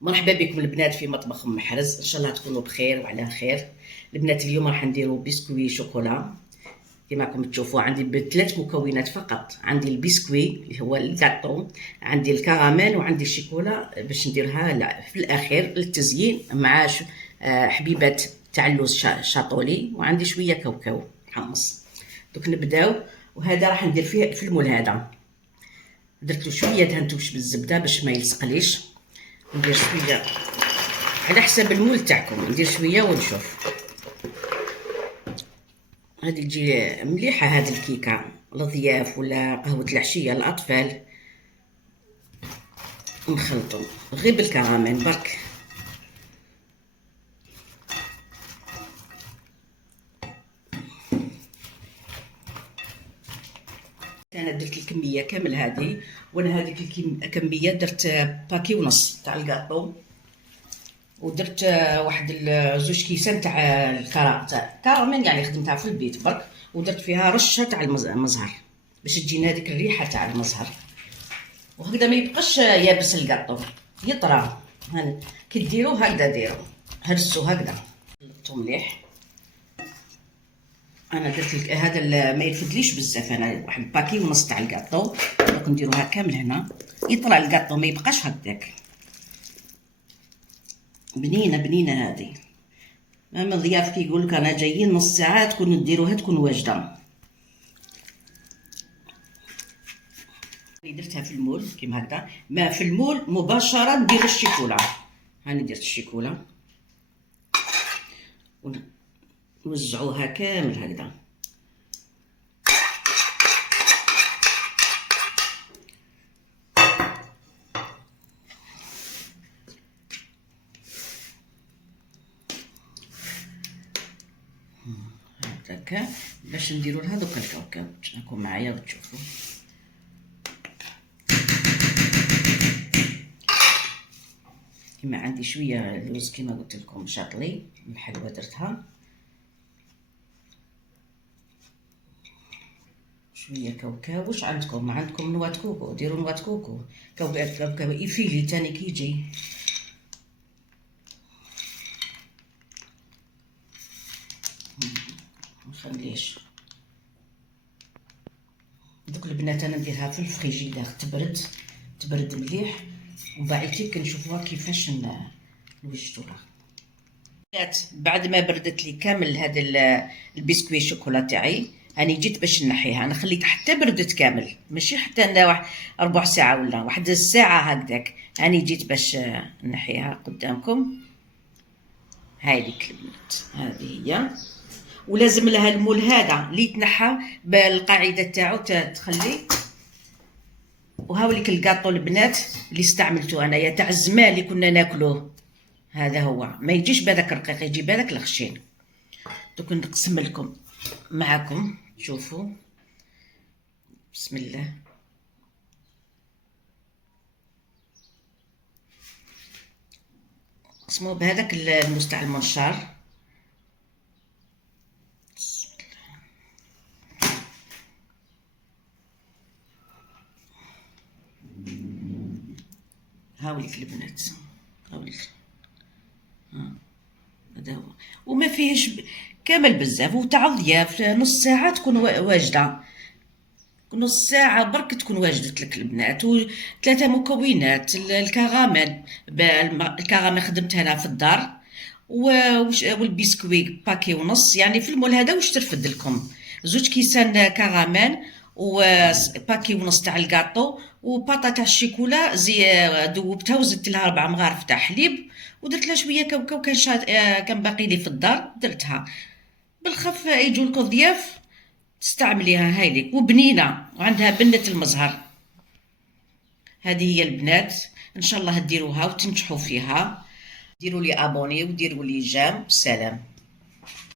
مرحبا بكم البنات في مطبخ محرز. ان شاء الله تكونوا بخير وعلى خير. البنات اليوم راح نديروا بسكوي شوكولا. كما راكم تشوفوا عندي بثلاث مكونات فقط. عندي البسكوي اللي هو الكاطو، عندي الكراميل، وعندي الشيكولا باش نديرها في الاخير للتزيين مع حبيبات تاع اللوز شاطولي، وعندي شويه كاوكاو محمص. دوك نبداو. وهذا راح ندير فيه في المول. هذا درت له شويه دهنتوش بالزبده باش ما يلصقليش. ندير شويه على حسب المول تاعكم، ندير شويه ونشوف. هذه تجي مليحه هذه الكيكه للضياف ولا قهوه العشيه للاطفال. نخلطو غير بالكراميل برك. انا درت الكميه كامل هذه، وانا هذيك الكميه درت باكي ونص تاع الكاطو، ودرت واحد زوج كيسان تاع الكراميل، يعني خدمتها في البيت برك، ودرت فيها رشه تاع المزهر باش تجينا هذيك الريحه تاع المزهر. وهكذا ما يبقاش يابس الكاطو، يطرى. هاني كي ديرو هكذا ديرو، هرسو هكذا، خلطو مليح. انا درت هذا ما يرفدليش بزاف، انا واحد باكي ونص تاع الكاطو. دوك نديروها كامل هنا، يطلع الكاطو ما يبقاش هكذاك. بنينه بنينه هذه. ماما الضياف كيقول لك انا جايين نص ساعه تكونوا ديروها تكون واجده. درتها في المول كيما هكذا، ما في المول مباشره ندير الشيكولا. هاني درت الشيكولا ونوزعوها كامل هكذا. هكا باش نديرو لها دوك الكاوكاو. راكم معايا وتشوفوا. كيما عندي شويه لوز كيما قلت لكم شاطلي، الحلوه درتها، شويه كاوكاو. واش عندكم؟ عندكم نواه كوكو ديروا نواه كوكو. كاوكاو يفيلي تاني كيجي. مخليش دوك البنات انا نديرها في الفريجيدير تبرد مليح، ومن بعد كي كنشوفوها كيفاش نوجدوها. بعد ما بردت لي كامل هذا البسكوي شوكولا تاعي، راني جيت باش نحيها. انا خليت حتى بردت كامل، ماشي حتى واحد ربع ساعه ولا واحد الساعه هكذاك. راني جيت باش نحيها قدامكم. هايديك البنات هذه هي. ولازم لها المول هذا اللي يتنحى بالقاعده تاعو تخلي. وهاوليك الكاطو البنات اللي استعملته انايا تاع الزمان اللي كنا ناكلوه. هذا هو، ما يجيش بهذاك الرقيق، يجي بهذاك الخشين. دوك نقسم لكم معكم شوفوا. بسم الله. قسموا بهذاك الموس تاع المنشار. هاوليك البنات، هاوليك. هذا هو، وما فيهش كامل بزاف، وتاع الضياف نص ساعه تكون واجده. نص ساعه برك تكون واجدت لك البنات. وثلاثه مكونات الكراميل. الكراميل خدمتها انا في الدار، والبسكوي باكي ونص. يعني في المول هذا واش ترفد لكم زوج كيسان كراميل وباكي ونص تاع الكاطو، وباطا تاع الشيكولا ذوبتها وزدت لها 4 مغارف تاع حليب، ودرت لها شويه كاوكاو كان باقي لي في الدار درتها بالخف. يجوا لكم ضياف تستعمليها هايليك، وبنينه وعندها بنه المزهر. هذه هي البنات، ان شاء الله ديروها وتنجحوا فيها. ديروا لي ابوني وديروا لي جيم. سلام.